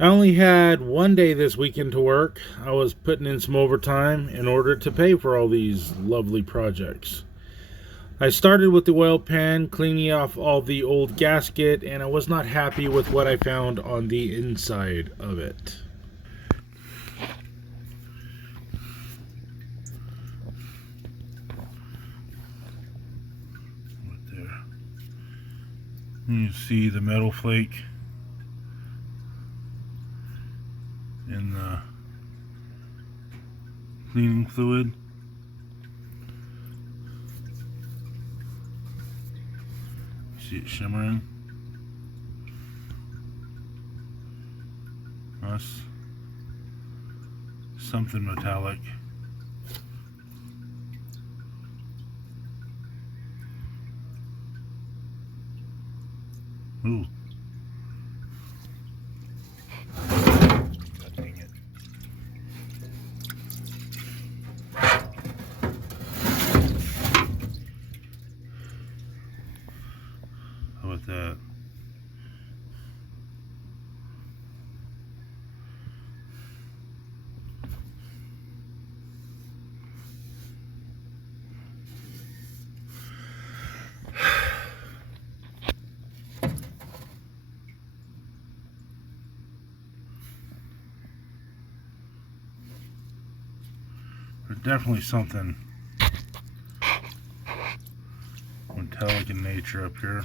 I only had one day this weekend to work. I was putting in some overtime in order to pay for all these lovely projects. I started with the oil pan, cleaning off all the old gasket, and I was not happy with what I found on the inside of it. Right there. You see the metal flake in the cleaning fluid. See it shimmering. That's something metallic. Ooh. Dang it. How about that? There's definitely something metallic in nature up here.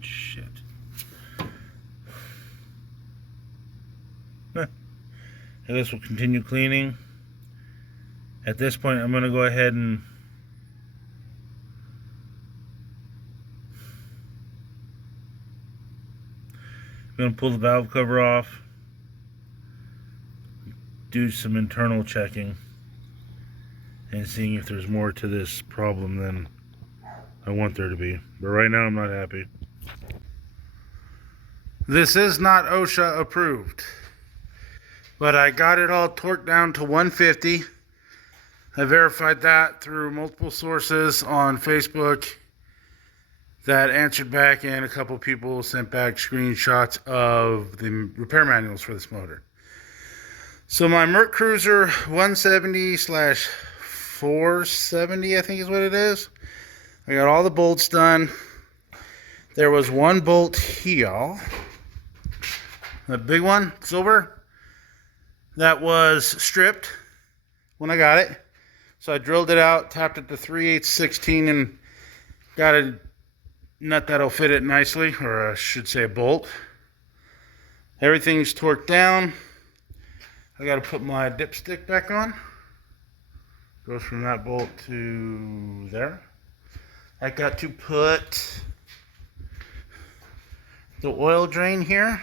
Shit. And this will continue cleaning. At this point, I'm going to go ahead and pull the valve cover off, do some internal checking, and seeing if there's more to this problem than I want there to be. But right now, I'm not happy. This is not OSHA approved, but I got it all torqued down to 150. I verified that through multiple sources on Facebook that answered back, and a couple people sent back screenshots of the repair manuals for this motor. So my Merc Cruiser 170/470, I think is what it is. I got all the bolts done. There was one bolt here, the big one, silver, that was stripped when I got it. So I drilled it out, tapped it to 3/8/16, and got a nut that'll fit it nicely, or I should say a bolt. Everything's torqued down. I got to put my dipstick back on. Goes from that bolt to there. I got to put the oil drain here,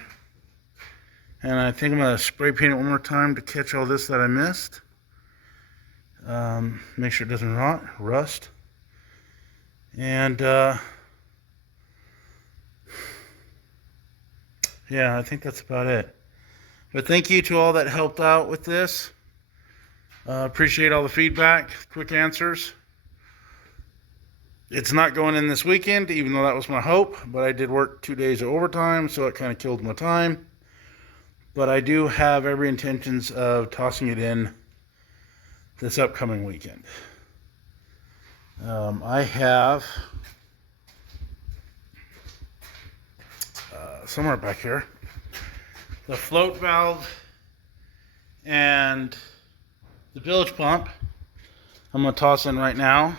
and I think I'm going to spray paint it one more time to catch all this that I missed. Make sure it doesn't rust. And yeah, I think that's about it. But thank you to all that helped out with this. Appreciate all the feedback, quick answers. It's not going in this weekend, even though that was my hope. But I did work 2 days of overtime, so it kind of killed my time. But I do have every intentions of tossing it in this upcoming weekend. I have somewhere back here the float valve and the bilge pump. I'm going to toss in right now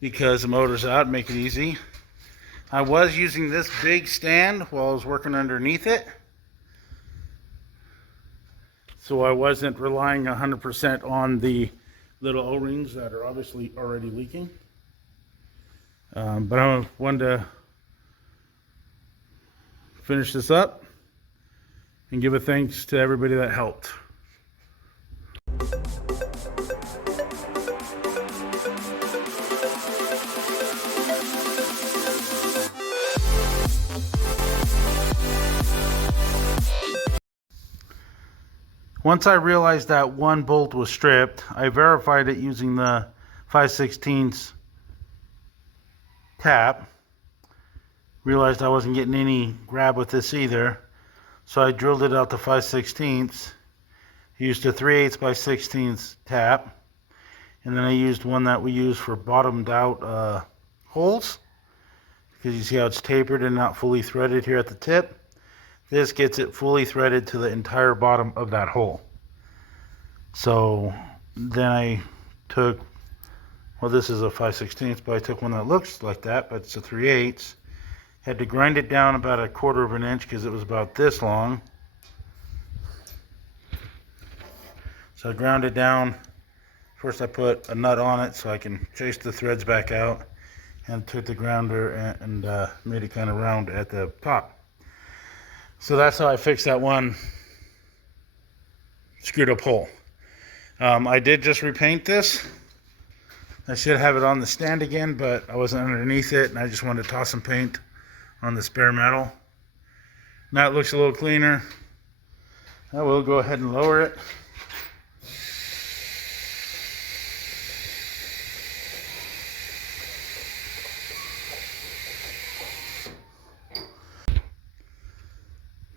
because the motor's out, make it easy. I was using this big stand while I was working underneath it, so I wasn't relying 100% on the little O-rings that are obviously already leaking. But I wanted to finish this up and give a thanks to everybody that helped. Once I realized that one bolt was stripped, I verified it using the 5/16 tap. Realized I wasn't getting any grab with this either, so I drilled it out to 5/16. Used a 3/8 by 16 tap, and then I used one that we use for bottomed out holes, because you see how it's tapered and not fully threaded here at the tip. This gets it fully threaded to the entire bottom of that hole. So then I took, well, this is a 5/16, but I took one that looks like that, but it's a 3/8. Had to grind it down about 1/4 of an inch because it was about this long. So I ground it down. First I put a nut on it so I can chase the threads back out, and took the grounder and made it kind of round at the top. So that's how I fixed that one screwed up hole. I did just repaint this. I should have it on the stand again, but I wasn't underneath it, and I just wanted to toss some paint on the spare metal. Now it looks a little cleaner. I will go ahead and lower it.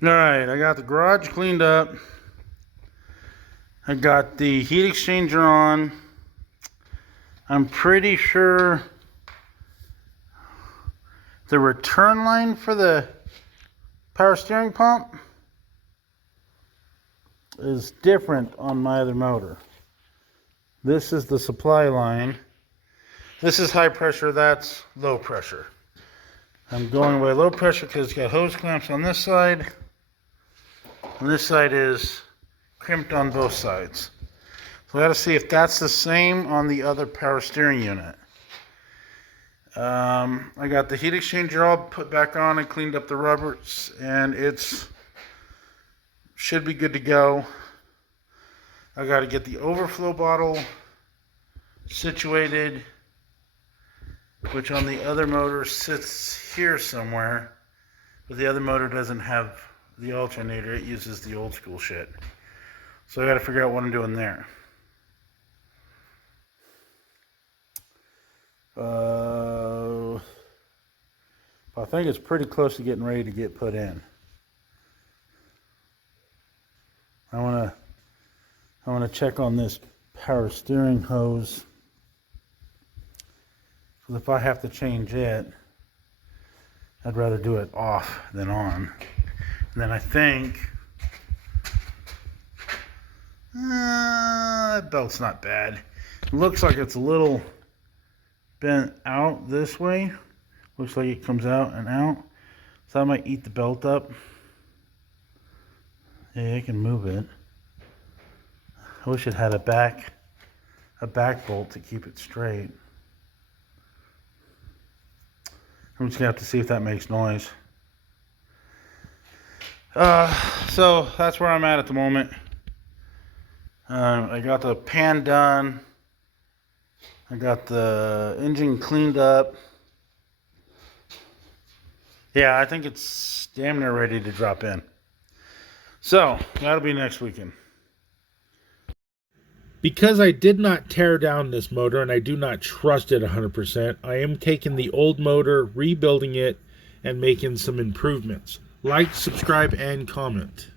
Alright, I got the garage cleaned up. I got the heat exchanger on. I'm pretty sure the return line for the power steering pump is different on my other motor. This is the supply line. This is high pressure, that's low pressure. I'm going by low pressure because it's got hose clamps on this side. And this side is crimped on both sides. So I got to see if that's the same on the other power steering unit. I got the heat exchanger all put back on and cleaned up the rubbers, and it's should be good to go. I got to get the overflow bottle situated, which on the other motor sits here somewhere, but the other motor doesn't have the alternator. It uses the old school shit. So I got to figure out what I'm doing there. I think it's pretty close to getting ready to get put in. I want to check on this power steering hose. Because if I have to change it, I'd rather do it off than on. And then I think that belt's not bad. It looks like it's a little bent out this way. Looks like it comes out and out. So I might eat the belt up. Yeah, I can move it. I wish it had a back bolt to keep it straight. I'm just gonna have to see if that makes noise. So that's where I'm at the moment. I got the pan done. I got the engine cleaned up. Yeah, I think it's damn near ready to drop in. So that'll be next weekend. Because I did not tear down this motor and I do not trust it 100%, I am taking the old motor, rebuilding it, and making some improvements. Like, subscribe, and comment.